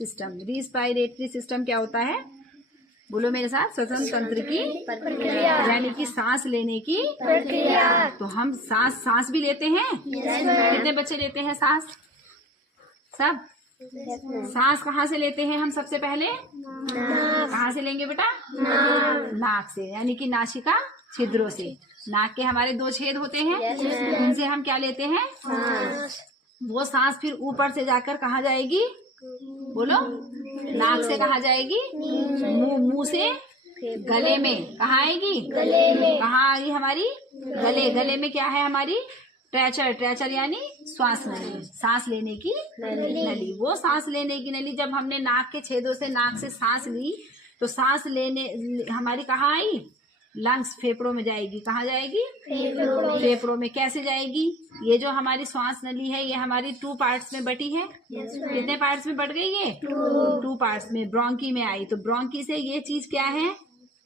System. Respiratory system क्या होता है? बोलो मेरे साथ, श्वसन तंत्र की प्रक्रिया, यानी कि सांस लेने की प्रक्रिया। तो हम सांस भी लेते हैं। कितने बच्चे लेते हैं सांस? सब। सांस कहाँ से लेते हैं हम? सबसे पहले कहाँ से लेंगे बेटा? नाक से, यानी कि नासिका छिद्रों से। नाक के हमारे 2 छेद होते हैं, उनसे हम क्या लेते हैं? वो सांस फिर ऊपर से जाकर कहाँ जाएगी? बोलो, नाक से कहाँ जाएगी? मुंह से गले में। कहाँ आएगी? गले में। कहाँ आएगी हमारी? गले में क्या है हमारी? ट्रेचर यानी श्वास नली, सांस लेने की नली। वो सांस लेने की नली, जब हमने नाक के छेदों से नाक से सांस ली तो सांस लेने हमारी कहाँ आई? लंग्स, फेफड़ों में जाएगी। कहाँ जाएगी? फेफड़ों में। कैसे जाएगी? ये जो हमारी श्वास नली है ये हमारी 2 पार्ट्स में बटी है। कितने पार्ट्स में बट गई ये? 2 पार्ट्स में। ब्रोंकी में आई, तो ब्रोंकी से ये चीज क्या है?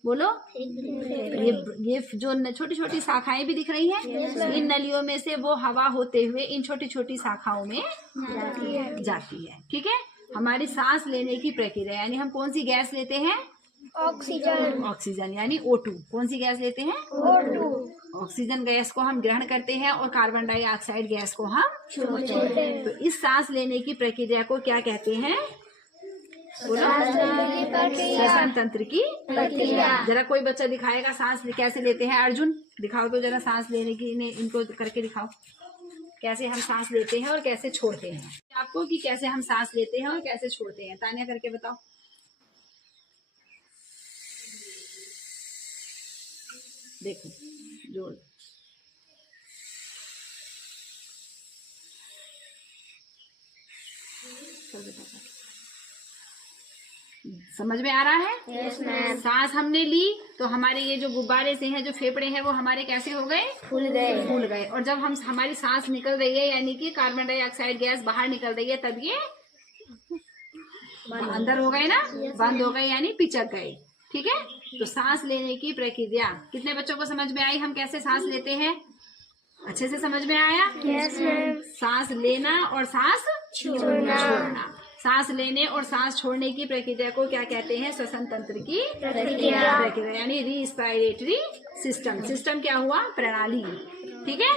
बोलो, ये जो छोटी छोटी शाखाएं भी दिख रही हैं, इन नलियों में से वो हवा होते हुए इन छोटी छोटी शाखाओं में जाती है। ठीक है। हमारी सांस लेने की प्रक्रिया, यानी हम कौन सी गैस लेते हैं? ऑक्सीजन यानी O2। कौन सी गैस लेते हैं? O2। ऑक्सीजन गैस को हम ग्रहण करते हैं और कार्बन डाइऑक्साइड गैस को हम छोड़ते हैं। तो इस सांस लेने की प्रक्रिया को क्या कहते हैं? श्वसन तंत्र की प्रक्रिया। जरा कोई बच्चा दिखाएगा सांस कैसे लेते हैं? अर्जुन दिखाओ तो जरा, सांस लेने की इनको करके दिखाओ, कैसे हम सांस लेते हैं और कैसे छोड़ते हैं आपको, कि कैसे हम सांस लेते हैं और कैसे छोड़ते हैं। तानिया करके बताओ। देखो जोर, समझ में आ रहा है? Yes ma'am. सांस हमने ली तो हमारे ये जो गुब्बारे से हैं, जो फेफड़े हैं, वो हमारे कैसे हो गए? फूल गए। और जब हमारी सांस निकल रही है, यानी कि कार्बन डाइऑक्साइड गैस बाहर निकल रही है, तब ये अंदर हो गए ना, बंद हो गए, यानी पिचक गए। ठीक है। तो सांस लेने की प्रक्रिया कितने बच्चों को समझ में आई? हम कैसे सांस लेते हैं? अच्छे से समझ में आया? Yes ma'am. सांस लेना और सांस छोड़ना। सांस लेने और सांस छोड़ने की प्रक्रिया को क्या कहते हैं? श्वसन तंत्र की प्रक्रिया, यानी रिस्पायरेटरी सिस्टम। सिस्टम क्या हुआ? प्रणाली। ठीक है।